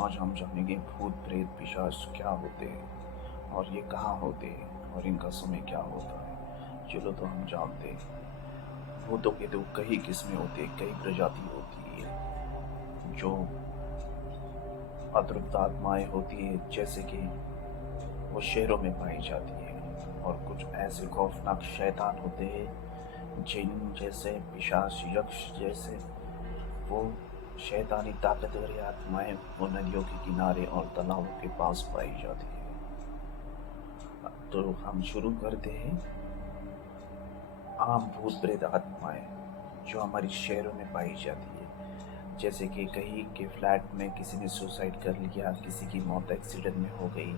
आज हम जानेंगे भूत प्रेत पिशाच क्या होते हैं और ये कहाँ होते हैं और इनका समय क्या होता है। चलो तो हम जानते हैं। भूतों के तो कई किस्में होती है, कई प्रजाति होती है। जो अतृप्त आत्माएं होती है जैसे कि वो शहरों में पाई जाती है, और कुछ ऐसे खौफनाक शैतान होते हैं जिन जैसे पिशाच यक्ष जैसे वो शैतानी ताकतवर आत्माएं वो नदियों के किनारे और तालाबों के पास पाई जाती है। तो हम शुरू करते हैं। आम भूत प्रेत आत्माएं जो हमारी शहरों में पाई जाती है, जैसे कि कहीं के फ्लैट में किसी ने सुसाइड कर लिया, किसी की मौत एक्सीडेंट में हो गई,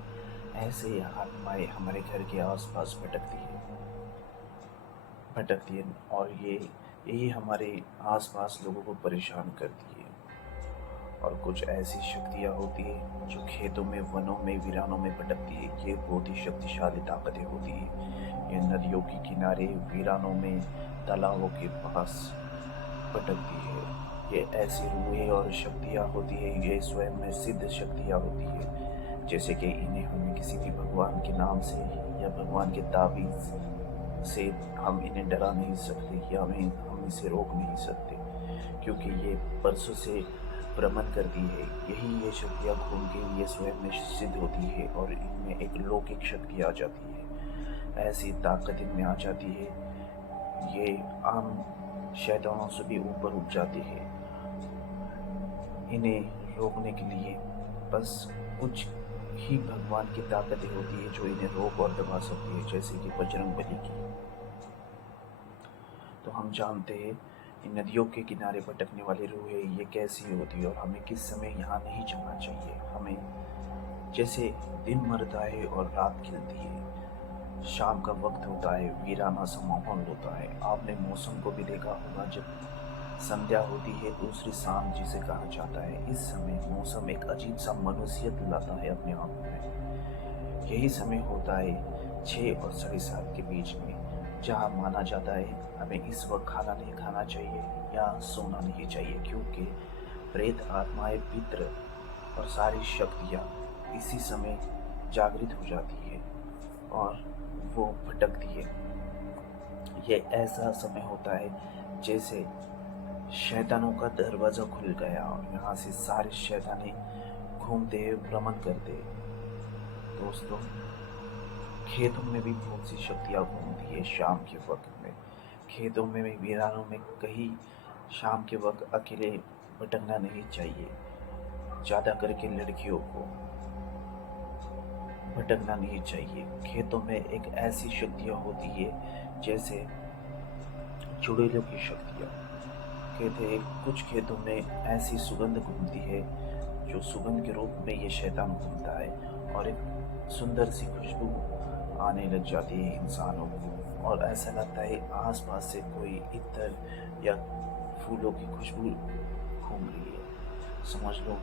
ऐसे ही आत्माएं हमारे घर के आसपास भटकती है और यही हमारे आसपास लोगों को परेशान करती है। और कुछ ऐसी शक्तियाँ होती है जो खेतों में, वनों में, वीरानों में भटकती है। ये बहुत ही शक्तिशाली ताकतें होती है। ये नदियों के किनारे, वीरानों में, तालाबों के पास भटकती है। ये ऐसी रूहें और शक्तियाँ होती है, ये स्वयं में सिद्ध शक्तियाँ होती है। जैसे कि इन्हें हमें किसी भी भगवान के नाम से या भगवान के ताबीज़ से हम इन्हें डरा नहीं सकते या हम इसे रोक नहीं सकते, क्योंकि ये बरसों से भ्रमण करती है। यही ये शक्तियाँ घूम के ये स्वयं में सिद्ध होती है और इनमें एक लौकिक शक्ति आ जाती है। ऐसी ताकत इनमें आ जाती है, ये आम शैतानों से भी ऊपर उठ जाती है। इन्हें रोकने के लिए बस कुछ ही भगवान की ताकतें होती है जो इन्हें रोक और दबा सकती है, जैसे कि बजरंगबली की। तो हम जानते हैं इन नदियों के किनारे भटकने वाली रूहें ये कैसी होती है और हमें किस समय यहाँ नहीं जाना चाहिए। हमें जैसे दिन मरता है और रात खिलती है, शाम का वक्त होता है, वीराना सा माहौल होता है। आपने मौसम को भी देखा होगा, जब संध्या होती है, दूसरी शाम जिसे कहा जाता है, इस समय मौसम एक अजीब सा मनुष्यत लाता है अपने आप में। यही समय होता है 6 और 7:30 के बीच में, जहाँ माना जाता है हमें इस वक्त खाना नहीं खाना चाहिए या सोना नहीं चाहिए, क्योंकि प्रेत आत्माएं, पितृ और सारी शक्तियाँ इसी समय जागृत हो जाती है और वो भटकती है। ये ऐसा समय होता है जैसे शैतानों का दरवाज़ा खुल गया और यहाँ से सारे शैताने घूमते हैं, भ्रमण करते हैं। दोस्तों, खेतों में भी बहुत सी शक्तियाँ घूमती है शाम के वक्त में। खेतों में भी, वीरानों में कहीं शाम के वक्त अकेले भटकना नहीं चाहिए। ज़्यादा करके लड़कियों को भटकना नहीं चाहिए। खेतों में एक ऐसी शक्तियाँ होती है जैसे चुड़ैलों की शक्तियाँ। कहते हैं कुछ खेतों में ऐसी सुगंध घूमती है, जो सुगंध के रूप में ये शैतान घूमता है और एक सुंदर सी खुशबू आने लग जाती है इंसानों को, और ऐसा लगता है आसपास से कोई इत्र या फूलों की खुशबू घूम रही है। समझ लो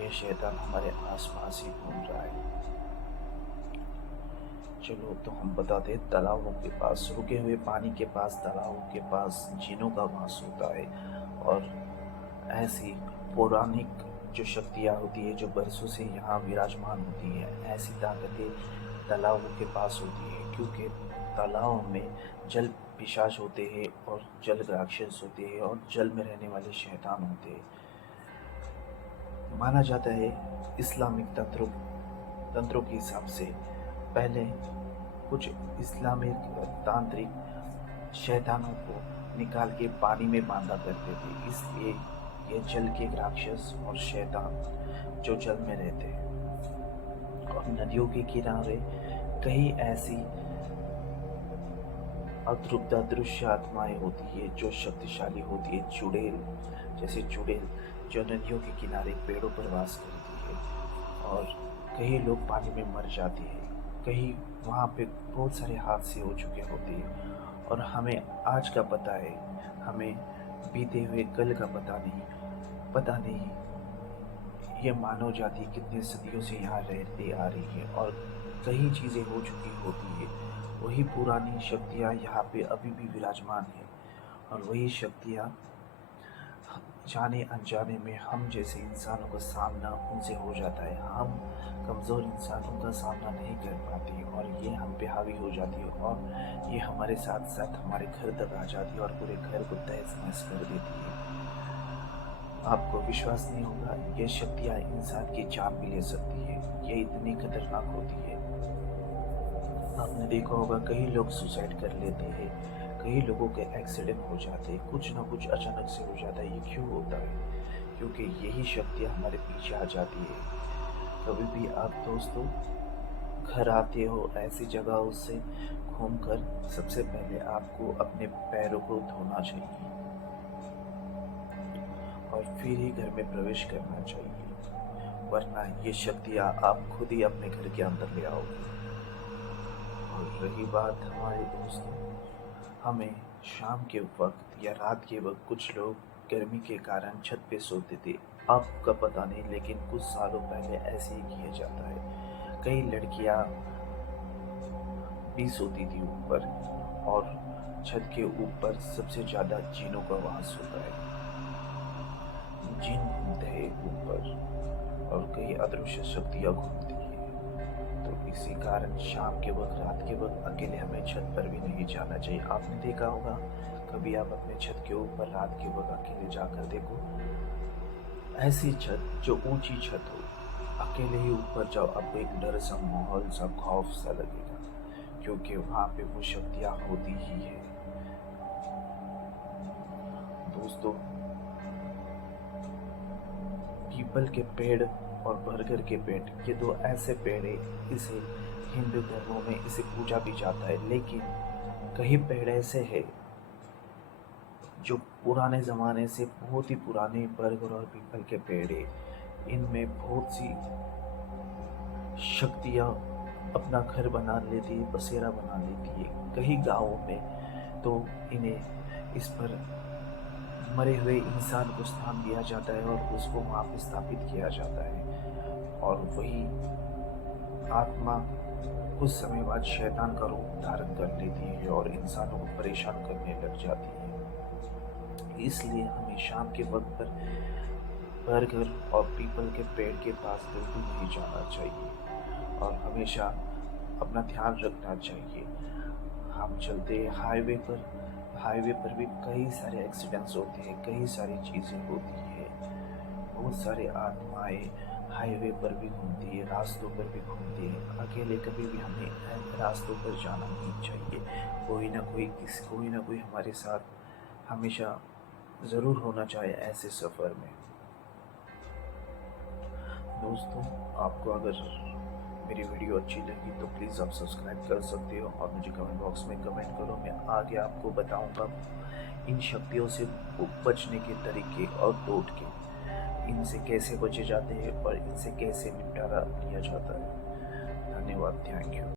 यह शैतान हमारे आसपास ही घूम रहा है। चलो तो हम बताते हैं, तालाबों के पास, रुके हुए पानी के पास, तालाबों के पास जिनों का वास होता है। और ऐसी पौराणिक जो शक्तियाँ होती है, जो बरसों से यहाँ विराजमान होती है, ऐसी ताकतें तालाबों के पास होती है, क्योंकि तालाबों में जल पिशाच होते हैं और जल राक्षस होते हैं और जल में रहने वाले शैतान होते हैं। माना जाता है इस्लामिक तंत्रों के हिसाब से पहले कुछ इस्लामिक तांत्रिक शैतानों को निकाल के पानी में बांधा करते थे, इसलिए ये जल के राक्षस और शैतान जो जल में रहते हैं। और नदियों के किनारे कई ऐसी अतृप्त अदृश्य आत्माएं होती है जो शक्तिशाली होती है। चुड़ैल, जैसे चुड़ैल जो नदियों के किनारे पेड़ों पर वास करती है, और कई लोग पानी में मर जाते हैं। कहीं वहाँ पे बहुत सारे हादसे हो चुके होते हैं और हमें आज का पता है, हमें बीते हुए कल का पता नहीं। ये मानव जाति कितने सदियों से यहाँ रहती आ रही है और कई चीज़ें हो चुकी होती है। वही पुरानी शक्तियाँ यहाँ पे अभी भी विराजमान है, और वही शक्तियाँ जाने अनजाने में हम जैसे इंसानों का सामना उनसे हो जाता है। हम कमज़ोर इंसानों का सामना नहीं कर पाते और ये हम पे हावी हो जाती है और ये हमारे साथ साथ हमारे घर तक आ जाती है और पूरे घर को तहस नहस कर देती है। आपको विश्वास नहीं होगा, ये शक्तियाँ इंसान की जान भी ले सकती है। ये इतनी खतरनाक होती है। आपने देखा होगा कई लोग सुसाइड कर लेते हैं, कई लोगों के एक्सीडेंट हो जाते हैं, कुछ ना कुछ अचानक से हो जाता है। ये क्यों होता है? क्योंकि यही शक्तियाँ हमारे पीछे आ जाती है। कभी भी आप दोस्तों घर आते हो ऐसी जगहों से घूमकर, सबसे पहले आपको अपने पैरों को धोना चाहिए और फिर ही घर में प्रवेश करना चाहिए, वरना ये शक्तियाँ आप खुद ही अपने घर के अंदर ले आओगे। और रही बात हमारे दोस्तों, हमें शाम के वक्त या रात के वक्त कुछ लोग गर्मी के कारण छत पे सोते थे। अब का पता नहीं, लेकिन कुछ सालों पहले ऐसे ही किया जाता है। कई लड़कियां भी सोती थी ऊपर और छत के ऊपर सबसे ज़्यादा जिनों का वास होता है। जिन घूमते हैं ऊपर और कई अदृश्य शक्तियाँ घूमती है। तो इसी कारण शाम के वक्त, रात के वक्त अकेले हमें छत पर भी नहीं जाना चाहिए। आपने देखा होगा, कभी आप अपने छत के ऊपर रात के वक्त अकेले जाकर देखो, ऐसी छत जो ऊंची छत हो, अकेले ही ऊपर जाओ, आपको एक डर सा माहौल सा खौफ सा लगेगा, क्योंकि वहाँ पे वो शक्तियाँ होती ही है। दोस्तों, पीपल के पेड़ और बरगद के पेड़, ये दो ऐसे पेड़ है, इसे हिंदू धर्मों में इसे पूजा भी जाता है। लेकिन कई पेड़ ऐसे हैं जो पुराने ज़माने से, बहुत ही पुराने बरगद और पीपल के पेड़ है, इनमें बहुत सी शक्तियाँ अपना घर बना लेती है, बसेरा बना लेती है। कई गाँवों में तो इन्हें, इस पर मरे हुए इंसान को स्थान दिया जाता है और उसको वहाँ पे स्थापित किया जाता है, और वही आत्मा कुछ समय बाद शैतान का रूप धारण कर लेती है और इंसानों को परेशान करने लग जाती है। इसलिए हमें शाम के वक्त पर बरगद और पीपल के पेड़ के पास बिल्कुल नहीं जाना चाहिए और हमेशा अपना ध्यान रखना चाहिए। हम चलते हैं हाईवे पर, हाईवे पर भी कई सारे एक्सीडेंट्स होते हैं, कई सारी चीज़ें होती है। बहुत सारे आत्माएं हाईवे पर भी घूमती है, रास्तों पर भी घूमती है। अकेले कभी भी हमें रास्तों पर जाना नहीं चाहिए। कोई ना कोई हमारे साथ हमेशा ज़रूर होना चाहिए ऐसे सफ़र में। दोस्तों, आपको अगर मेरी वीडियो अच्छी लगी तो प्लीज़ आप सब्सक्राइब कर सकते हो और मुझे कमेंट बॉक्स में कमेंट करो। मैं आगे आपको बताऊंगा इन शक्तियों से बचने के तरीके और टोटके, इनसे कैसे बचे जाते हैं और इनसे कैसे निपटारा किया जाता है। धन्यवाद, थैंक यू।